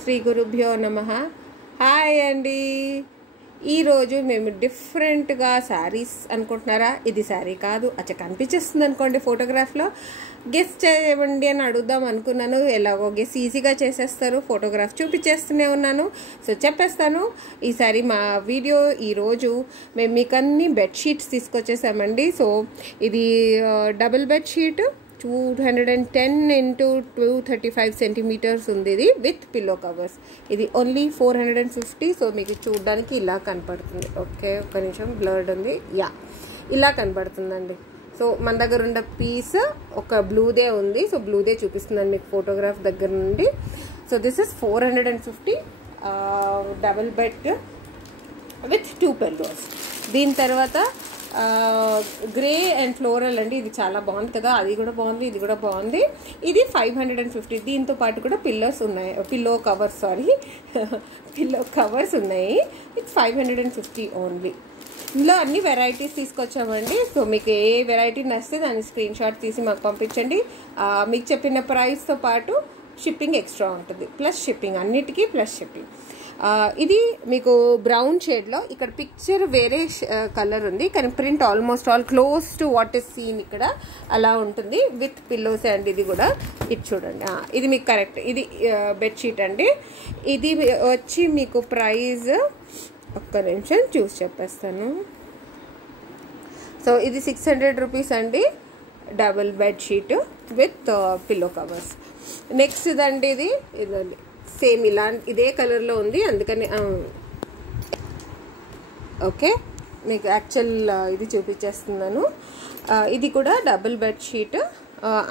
శ్రీ గురుభ్యో నమః. హాయ్ అండి. ఈరోజు మేము డిఫరెంట్గా శారీస్ అనుకుంటున్నారా? ఇది శారీ కాదు, అచ్చా కనిపించేస్తుంది అనుకోండి ఫోటోగ్రాఫ్లో. గెస్ చేయండి అని అడుగుదాం అనుకున్నాను. ఎలాగో గెస్ ఈజీగా చేసేస్తారు, ఫోటోగ్రాఫ్ చూపించేస్తూనే ఉన్నాను. సో చెప్పేస్తాను. ఈసారి మా వీడియో ఈరోజు మేము మీకు అన్ని బెడ్షీట్స్ తీసుకొచ్చేసామండి. సో ఇది డబుల్ బెడ్షీట్ 210 into 235 centimeters ఉంది. ఇది విత్ పిల్లో కవర్స్. ఇది ఓన్లీ 450. సో మీకు చూడడానికి ఇలా కనపడుతుంది. ఓకే, ఒక్క నిమిషం, బ్లర్డ్ ఉంది. యా, ఇలా కనపడుతుందండి. సో మన దగ్గర ఉన్న పీస్ ఒక బ్లూదే ఉంది. సో బ్లూదే చూపిస్తున్నాను మీకు ఫోటోగ్రాఫ్ దగ్గర నుండి. So this is 450 double bed with 2 pillows. దీని తర్వాత గ్రే అండ్ ఫ్లోరల్ అండి. ఇది చాలా బాగుంది కదా, అది కూడా బాగుంది, ఇది కూడా బాగుంది. ఇది 550. దీంతో పాటు కూడా పిల్లోస్ ఉన్నాయి, పిల్లో కవర్స్ ఉన్నాయి. It's 550 only. ఇందులో అన్ని వెరైటీస్ తీసుకొచ్చామండి. సో మీకు ఏ వెరైటీ నచ్చితే దాన్ని స్క్రీన్ షాట్ తీసి మాకు పంపించండి. మీకు చెప్పిన ప్రైస్తో పాటు షిప్పింగ్ ఎక్స్ట్రా ఉంటుంది, ప్లస్ షిప్పింగ్, అన్నిటికీ ప్లస్ షిప్పింగ్. ఇది మీకు బ్రౌన్ షేడ్లో, ఇక్కడ పిక్చర్ వేరే కలర్ ఉంది కానీ print almost all close to what is seen ఇక్కడ అలా ఉంటుంది. విత్ పిల్లోస్ అండి. ఇది కూడా ఇది చూడండి, ఇది మీకు కరెక్ట్. ఇది బెడ్షీట్ అండి. ఇది వచ్చి మీకు ప్రైస్ ఒక్క నిమిషం చూసి చెప్పేస్తాను. సో ఇది 600 రూపీస్ అండి, double bedsheet with pillow covers. Next ఇదండి, ఇదండి సేమ్ ఇలా ఇదే కలర్లో ఉంది, అందుకని ఓకే మీకు యాక్చువల్ ఇది చూపించేస్తున్నాను. ఇది కూడా డబుల్ బెడ్షీట్.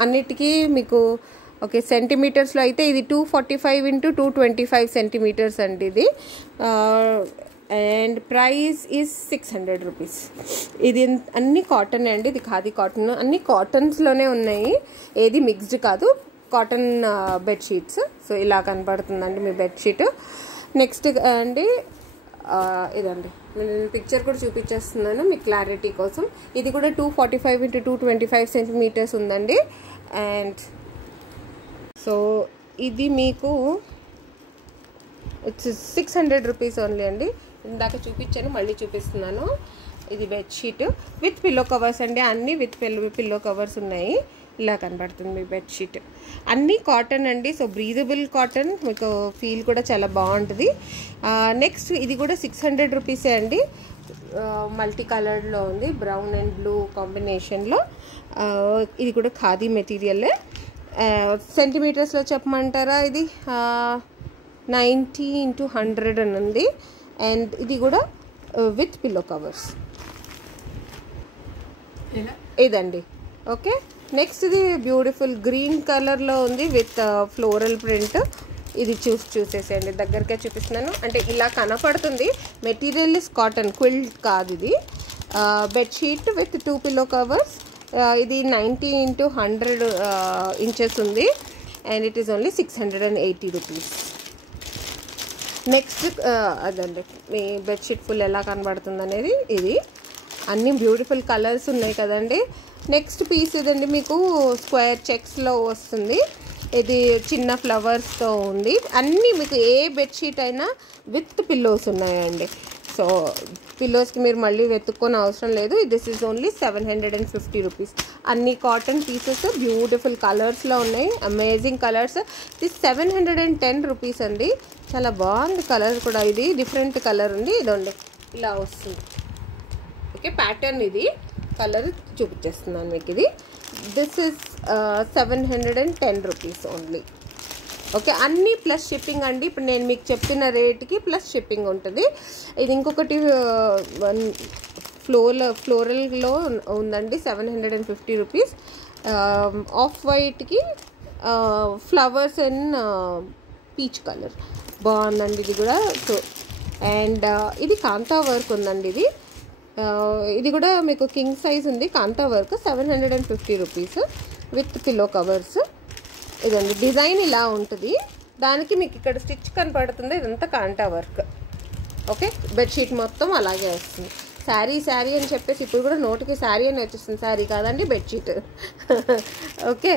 అన్నిటికీ మీకు ఓకే సెంటీమీటర్స్లో అయితే ఇది 245 into 225 సెంటీమీటర్స్ అండి ఇది. And price is 600 rupees. ఇది అన్ని కాటన్ అండి, ఇది ఖాదీ కాటన్, అన్ని కాటన్స్లోనే ఉన్నాయి, ఏది మిక్స్డ్ కాదు, కాటన్ బెడ్షీట్స్. సో ఇలా కనపడుతుందండి మీ బెడ్షీట్. నెక్స్ట్ అండి ఇదండి, నేను పిక్చర్ కూడా చూపించేస్తున్నాను మీకు క్లారిటీ కోసం. ఇది కూడా 245 into 225 సెంటీమీటర్స్ ఉందండి. అండ్ సో ఇది మీకు 600 రూపీస్ ఓన్లీ అండి. ఇందాక చూపించాను, మళ్ళీ చూపిస్తున్నాను. ఇది బెడ్షీట్ విత్ పిల్లో కవర్స్ అండి, అన్నీ విత్ పిల్లో కవర్స్ ఉన్నాయి. ఇలా కనబడుతుంది మీ బెడ్షీట్. అన్నీ కాటన్ అండి. సో బ్రీదబుల్ కాటన్, మీకు ఫీల్ కూడా చాలా బాగుంటుంది. నెక్స్ట్ ఇది కూడా 600 రూపీసే అండి. మల్టీ కలర్లో ఉంది, బ్రౌన్ అండ్ బ్లూ కాంబినేషన్లో. ఇది కూడా ఖాదీ మెటీరియల్. సెంటీమీటర్స్లో చెప్పమంటారా? ఇది 90 into 100 అని ఉంది. అండ్ ఇది కూడా విత్ పిల్లో కవర్స్ ఇదండి. ఓకే, నెక్స్ట్ ఇది బ్యూటిఫుల్ గ్రీన్ కలర్లో ఉంది విత్ ఫ్లోరల్ ప్రింట్. ఇది చూసేసేయండి, దగ్గరకే చూపిస్తున్నాను. అంటే ఇలా కనపడుతుంది. మెటీరియల్ ఇస్ కాటన్, క్విల్ట్ కాదు ఇది. Bedsheet with 2 pillow covers. ఇది 90 into 100 ఇంచెస్ ఉంది. And it is only 680 rupees. Next అదండి మీ బెడ్షీట్ ఫుల్ ఎలా కనబడుతుంది అనేది. ఇది అన్ని బ్యూటిఫుల్ కలర్స్ ఉన్నాయి కదండి. నెక్స్ట్ పీస్ ఇదండి, మీకు స్క్వేర్ చెక్స్లో వస్తుంది. ఇది చిన్న ఫ్లవర్స్తో ఉంది. అన్నీ మీకు ఏ బెడ్షీట్ అయినా విత్ పిల్లోస్ ఉన్నాయండి. సో పిల్లోస్కి మీరు మళ్ళీ వెతుక్కొని అవసరం లేదు. This is only 750 rupees. అన్ని కాటన్ పీసెస్ బ్యూటిఫుల్ కలర్స్లో ఉన్నాయి, అమేజింగ్ కలర్స్. ఇది 710 రూపీస్ అండి. చాలా బాగుంది కలర్ కూడా. ఇది డిఫరెంట్ కలర్ ఉంది. ఇదండి ఇలా వస్తుంది. ఓకే, ప్యాటర్న్ ఇది, కలర్ చూపించేస్తున్నాను మీకు. ఇది this is 710 rupees only. Okay, అన్నీ ప్లస్ షిప్పింగ్ అండి. ఇప్పుడు నేను మీకు చెప్పిన రేట్కి ప్లస్ షిప్పింగ్ ఉంటుంది. ఇది ఇంకొకటి ఫ్లోరల్లో ఉందండి, 750 రూపీస్. ఆఫ్ వైట్కి ఫ్లవర్స్ అండ్ పీచ్ కలర్ బాగుందండి ఇది కూడా. సో అండ్ ఇది కాంతా వర్క్ ఉందండి. ఇది కూడా మీకు కింగ్ సైజ్ ఉంది, kantha work, 750 rupees with pillow covers. ఇదండి డిజైన్ ఇలా ఉంటుంది. దానికి మీకు ఇక్కడ స్టిచ్ కనపడుతుంది, ఇదంతా కాంతా వర్క్. ఓకే, బెడ్షీట్ మొత్తం అలాగే వస్తుంది. శారీ అని చెప్పేసి ఇప్పుడు కూడా నోటికి శారీ అని వచ్చేస్తుంది. శారీ కాదండి, బెడ్షీట్. ఓకే,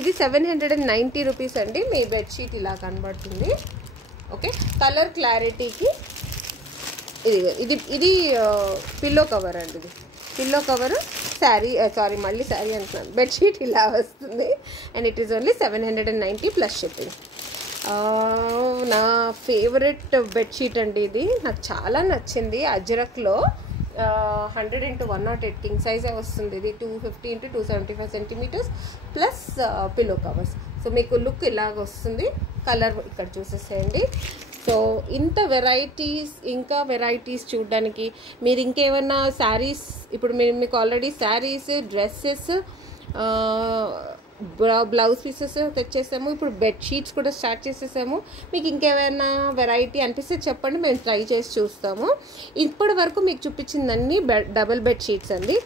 ఇది 790 రూపీస్ అండి. మీ బెడ్షీట్ ఇలా కనబడుతుంది. ఓకే, కలర్ క్లారిటీకి ఇది ఇది పిల్లో కవర్ అండి. ఇది పిల్లో కవర్ శారీ, సారీ మళ్ళీ శారీ అంటున్నాను, బెడ్షీట్ ఇలా వస్తుంది. And it is only 790 plus shipping. నా ఫేవరెట్ బెడ్షీట్ అండి ఇది. నాకు చాలా నచ్చింది. అజ్రక్లో 100x108 కింగ్ సైజే వస్తుంది. ఇది 250x275 centimetres plus pillow covers. So మీకు లుక్ ఇలాగ వస్తుంది. కలర్ ఇక్కడ చూసేసేయండి. సో ఇంత వెరైటీస్, ఇంకా వెరైటీస్ చూడడానికి మీరు ఇంకేమన్నా శారీస్, ఇప్పుడు మీకు already saris, dresses, blouse pieces తెచ్చేసాము. ఇప్పుడు బెడ్షీట్స్ కూడా స్టార్ట్ చేసేసాము. మీకు ఇంకేమైనా వెరైటీ అనిపిస్తే చెప్పండి, మేము ట్రై చేసి చూస్తాము. ఇప్పటి వరకు మీకు చూపించిందన్నీ డబుల్ బెడ్షీట్స్ అండి.